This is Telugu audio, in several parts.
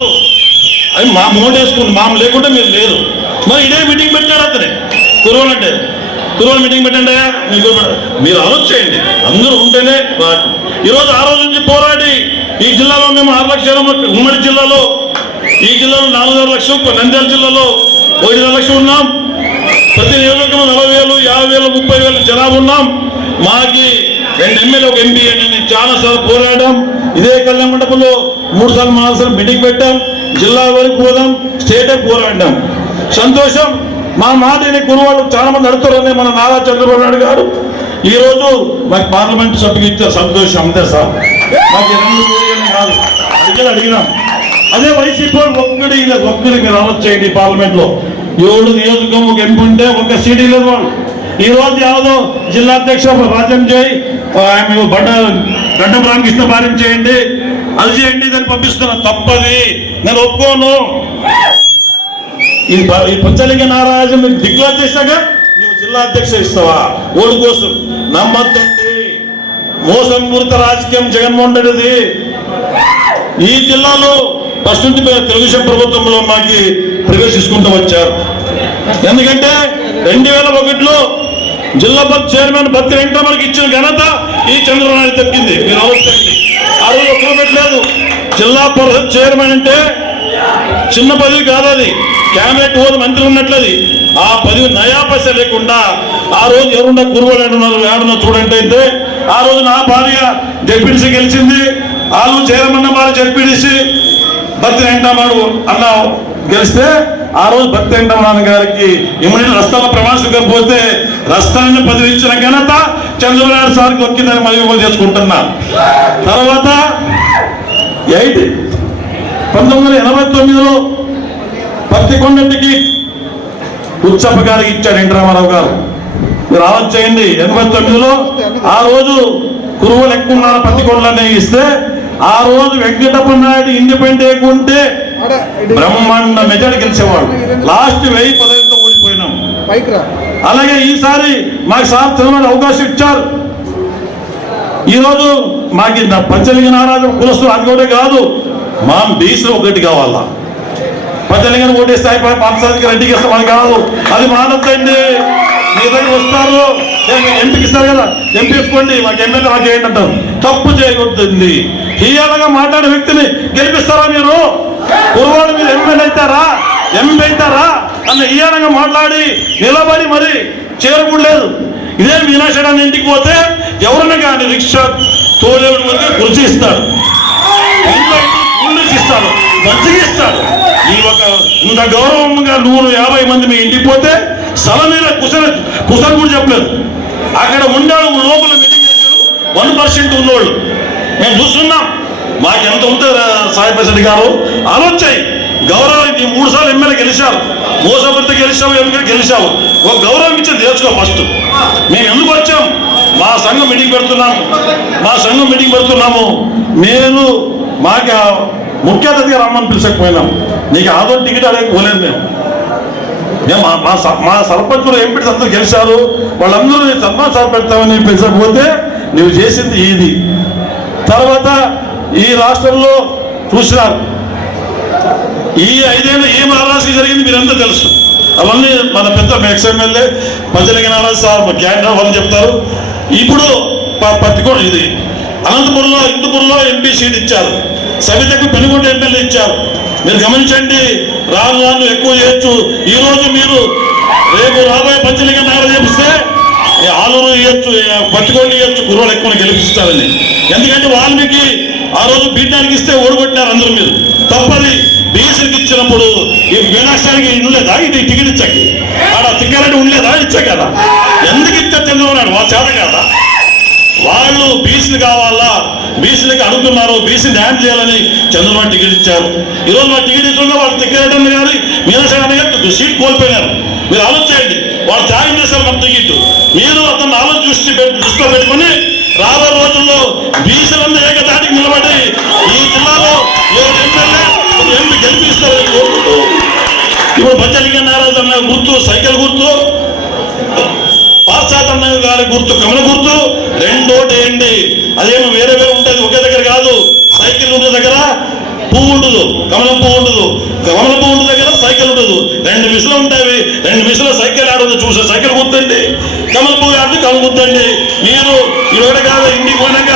అది మా మోటేసుకుంది, మామ లేకుంటే మీరు లేరు. మరి ఇదే మీటింగ్ పెట్టాడు అతనే కురవాలంటే కురవాళ్ళు మీటింగ్ పెట్టండి. మీరు ఆలోచన చేయండి, అందరూ ఉంటేనే. ఈరోజు ఆ రోజు నుంచి పోరాడి ఈ జిల్లాలో మేము 6 లక్షల, ఉమ్మడి జిల్లాలో ఈ జిల్లాలో 4.5 లక్షలు, నంద్యాల జిల్లాలో 1.5 లక్షలు ఉన్నాం. ప్రతి నియోజకవర్గంలో 40,000, 50,000, 30,000 జనాభా ఉన్నాం. మాకి 2 ఎమ్మెల్యే, 1 ఎంపీ అని చాలాసార్లు పోరాడాం. ఇదే కళ్యాణ మండపంలో 3 సార్లు 4 సార్లు మీటింగ్ పెట్టాం. జిల్లా వరకు పోదాం, స్టేట్ పోరాడినాం. సంతోషం. మా మాట కురువాళ్ళు చాలా మంది అడుగుతారని మన నారా చంద్రబాబు నాయుడు గారు ఈరోజు మాకు పార్లమెంట్ సభ్యులు ఇచ్చారు. సంతోషం అంతే సార్. మాకు 2 కాదు అడిగినాం. అదే వైసీపీ ఒక్కడి మీరు ఆలోచన చేయండి. పార్లమెంట్ లో 7 నియోజకవర్గం, 1 ఎంపీ ఉంటే 1 సీడీ లేదు వాళ్ళు. ఈ రోజు యావదో జిల్లా అధ్యక్ష రాజ్యం చేయి, గడ్డం రామకృష్ణ భార్యం చేయండి, అది చేయండి, దాన్ని పంపిస్తున్నాను. తప్పది, నేను ఒప్పుకోను. ఈ పంచలింగ నారాయణ మీకు డిక్లేర్ చేశాక నువ్వు జిల్లా అధ్యక్ష ఇస్తావా? ఓటు కోసం నమ్మద్దండి. మోసంపూరిత రాజకీయం జగన్మోహన్ రెడ్డిది. ఈ జిల్లాలో ఫస్ట్ నుంచి తెలుగుదేశం ప్రభుత్వంలో మాకి ప్రవేశించుకుంటూ వచ్చారు. ఎందుకంటే 2001లో జిల్లా చైర్మన్ బత్తి వెంకటరమణకి ఇచ్చిన ఘనత ఈ చంద్రబాబు నాయుడు దక్కింది. మీరు ఆలోచించండి. ఆ రోజు ఒక్కరు పెట్టలేదు. జిల్లా పరిషత్ చైర్మన్ అంటే చిన్న పదవి కాదు, అది క్యాబినెట్ హోదా మంత్రి ఉన్నట్లది. ఆ పదవి నయా పైసా లేకుండా ఆ రోజు ఎవరున్నా కురువలు ఏడున్నా చూడండి. అయితే ఆ రోజు నా భార్య జడ్పీటీసీ గెలిచింది. వాళ్ళు చైర్మన్ భార్య జడ్పీటీసీ బత్తి వెంకటరమణ అన్న గెలిస్తే ఆ రోజు బత్తి వెంకటరమణ గారికి ఇమ్మీడియట్ రస్తాలో ప్రమాణ స్వీకారం పోతే రస్తాన్ని పదవి ఇచ్చిన ఘనత చంద్రబాబు నాయుడు సార్కి వచ్చిందని మళ్ళీ చేసుకుంటున్నా. తర్వాత 1989లో పత్తికొండకి ఉచ్చప్ప గారికి ఇచ్చాడు ఎన్టీ రామారావు గారు. మీరు ఆలోచన చేయండి. 89లో ఆ రోజు కురువలు ఎక్కువ ఉన్నారు పత్తికొండలనే ఇస్తే ఆ రోజు వెంకటప్ప నాయుడు ఇండిపెండెంట్ ఉంటే బ్రహ్మాండ మెజారిటీ గెలిచేవాడు. లాస్ట్ 1015తో ఓడిపోయినాం. అలాగే ఈసారి మాకు సార్ చంద్రబాబు అవకాశం ఇచ్చారు. ఈరోజు మాకు పంచలింగ నారాయణ కులస్తులు అది కూడా కాదు, మా బీసీ ఒకటి కావాలా. పంచలింగాన్ని ఓటేస్తే అయిపోయి పాఠశాలకి రెడ్డికి ఇస్తాం అని కాదు. అది మానద్దండి. మీ దగ్గర వస్తారు, ఎంపీకి ఇస్తారు కదా, ఎంపీ ఇసుకోండి, మాకు ఎమ్మెల్యే మాకు చేయండి అంటారు. తప్పు చేయకూడదండి. హీయాలుగా మాట్లాడే వ్యక్తిని గెలిపిస్తారా మీరు? కుర్వాళ్ళు మీరు ఎమ్మెల్యే అవుతారా, ఎంపీ అవుతారా అన్న హీయాలుగా మాట్లాడి నిలబడి మరి చేరకూడలేదు. ఇదే మీనాక్షరాన్ని ఇంటికి పోతే ఎవరన్నా కానీ రిక్షా తోలేవుడి మధ్య కుర్చీ ఇస్తాడు, ఇస్తాడు, మంచిగా ఇస్తాడు. ఈ ఒక ఇంత గౌరవంగా 150 మంది మీ ఇంటికి పోతే స్థలం మీద కుసలు కూడా చెప్పలేదు. అక్కడ ఉండాడు లోపల మీటింగ్ చేశాడు 1% ఉన్నోళ్ళు మేము చూస్తున్నాం. మాకెంత ఉంటుంది సాయి ప్రసాద్ గారు ఆలోచన. గౌరవం 3 సార్లు ఎమ్మెల్యే గెలిచావు, మోసపడితే గెలిచావు, ఎంపీ గెలిచావు. ఒక గౌరవం ఇచ్చి నేర్చుకో ఫస్ట్. మేము ఎందుకు వచ్చాం? మా సంఘం మీటింగ్ పెడుతున్నాము. నేను మాకు ముఖ్య అతిథిగా రమ్మని పిలిచకపోయినాం. నీకు ఆదో టికెట్ అడగ పోలేదు. మేము మా సర్పంచులు ఎంపీస్ అందరూ గెలిచారు. వాళ్ళందరూ సన్మాన సభ పెడతామని పిలిచకపోతే నువ్వు చేసింది ఇది. తర్వాత ఈ రాష్ట్రంలో చూసినారు ఈ 5 ఏళ్ళు ఏం అరాజకం జరిగింది మీరంతా తెలుసు. అవన్నీ మన పెద్ద ఎక్స్ఎమ్మెల్యే పంచలింగ నారాయణ సార్ క్యాండిడేట్ వాళ్ళు చెప్తారు. ఇప్పుడు పత్తికొండ ఇది అనంతపురంలో, హిందూపూర్లో ఎంపీ సీట్ ఇచ్చారు. సవితకు పెనుగొండ ఎమ్మెల్యే ఇచ్చారు. మీరు గమనించండి. రాను ఎక్కువ చేయొచ్చు. ఈ రోజు మీరు రేపు రాబోయే పంచలింగ నారాయణ చేపిస్తే ఆలూరు ఇవ్వచ్చు, పత్తికొండ ఇవ్వచ్చు, కుర్రోలు ఎక్కువ గెలిపిస్తారని. ఎందుకంటే వాల్మీకి ఆ రోజు బీటానికి ఇస్తే ఓడిగొట్టినారు అందరూ. మీరు తప్పది. బీసీకి ఇచ్చినప్పుడు ఈ మీనాక్షానికి ఉండలేదా? ఇది టికెట్ ఇచ్చాకి ఆడ తిక్కారెడ్డి ఉండలేదా? ఇచ్చా కదా. ఎందుకు ఇచ్చా చంద్రబాబు వాళ్ళ చేత కదా. వాళ్ళు బీసీలు కావాలా, బీసీలకి అడుగుతున్నారు, బీసీ న్యాయం చేయాలని చంద్రబాబు టికెట్ ఇచ్చారు. ఈరోజు మా టికెట్ ఇస్తుంటే వాళ్ళు తిక్కారెడ్డి కానీ మీనాక్షాన్ని సీట్ కోల్పోయినారు. మీరు ఆలోచించండి. వాళ్ళు త్యాగం చేశారు మన టికెట్. మీరు అతను దృష్టిలో పెట్టుకుని రాబోయే రోజుల్లో బీసీలన్నీ ఏకదాటికి నిలబడి ఈ జిల్లాలో 7 ఎమ్మెల్యే, 1 ఎంపీ గెలిపిస్తారని కోరుకుంటూ ఇప్పుడు పంచలింగ నారాయణ అన్న గుర్తు సైకిల్ గుర్తు, పాశ్చాత్య గారి గుర్తు కమల గుర్తు, 2 ఓటేయండి. అదేమో వేరే ఉంటుంది, ఒకే దగ్గర కాదు. సైకిల్ ఉన్న దగ్గర పువ్వు ఉండదు, కమలం పువ్వు ఉండదు. కమలం పువ్వు ఉంటుంది కదా, సైకిల్ ఉండదు. 2 మిషన్లు ఉంటాయి. 2 మిషన్ల సైకిల్ ఆడదు. చూసే సైకిల్ గుర్తండి, కమలం పువ్వు ఆడితే కమలం గుర్తండి. మీరు ఇరవై కాదు ఇంటికి పోయినాక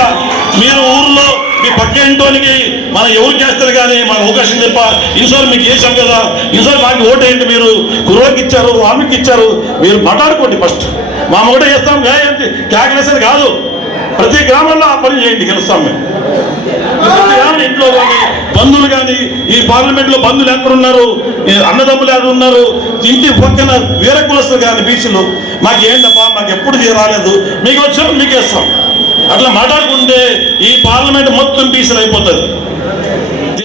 మీరు ఊర్లో మీ పక్క ఇంటోనికి మనం ఎవరు చేస్తారు కానీ మాకు అవకాశం తప్ప ఇన్సార్లు మీకు చేశాం కదా, ఇన్సార్లు మాకు ఓటేయండి. మీరు కుర్రోకి ఇచ్చారు, ఆమెకి ఇచ్చారు, మీరు మాట్లాడుకోండి. ఫస్ట్ మా ఓటే చేస్తాం క్యాకిలేసేది కాదు. ప్రతి గ్రామంలో ఆ పని చేయండి, గెలుస్తాం మేము. ప్రతి గ్రామం ఇంట్లో కానీ బంధువులు కానీ ఈ పార్లమెంట్లో బంధువులు ఎక్కడున్నారు, అన్నదమ్ములు ఎక్కడ ఉన్నారు, ఇంటి పక్కన వేరే కులస్తులు కానీ బీసీలు మాకు ఏంటప్పా మాకు ఎప్పుడు రాలేదు, మీకు వచ్చారు మీకు వేస్తాం. అట్లా మాట్లాడుకుంటే ఈ పార్లమెంట్ మొత్తం బీసీలు అయిపోతుంది.